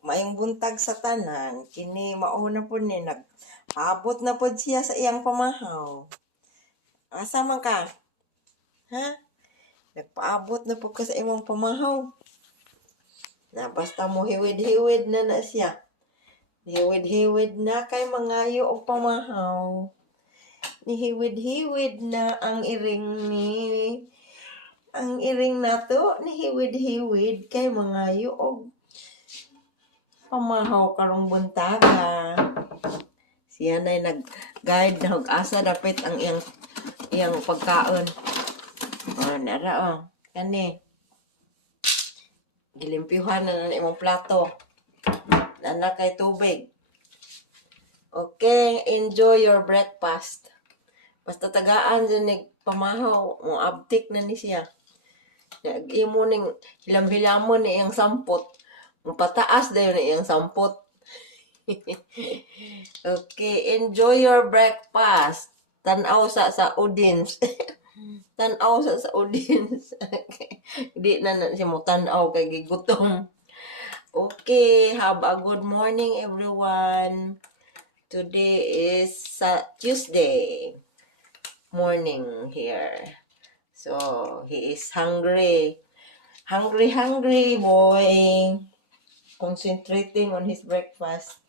maayong buntag sa tanan, kini mauna po ni nag-abot na po siya sa iyang pamahaw. Asa man ka? Ha? Nagpaabot na po ka sa imong pamahaw. Na basta mo hiwid-hiwid na siya. Hiwid-hiwid na kay mangayo og pamahaw. Nihiwid-hiwid na ang iring ni. Ang iring nato ni hiwid-hiwid kay mangayo og pamahaw karong buntaga. Siya na nag-guide na asa dapat ang iyang pagkaon. Nara kani. Gilimpyuhan na imong plato. Nana kay tubig. Okay, enjoy your breakfast. Basta tagaan dyan ni pamahaw, mo abtik na ni siya. Imo ning hilam-hilamon ni iyang sampot. Mapataas dayon ni iyang sampot. Okay, enjoy your breakfast. Tanaw sa audience. Tanaw sa audience. Okay. Di na siya mo tanaw kay gigutom. Okay, have a good morning everyone. Today is Tuesday morning here. So, he is hungry. Hungry boy. Concentrating on his breakfast.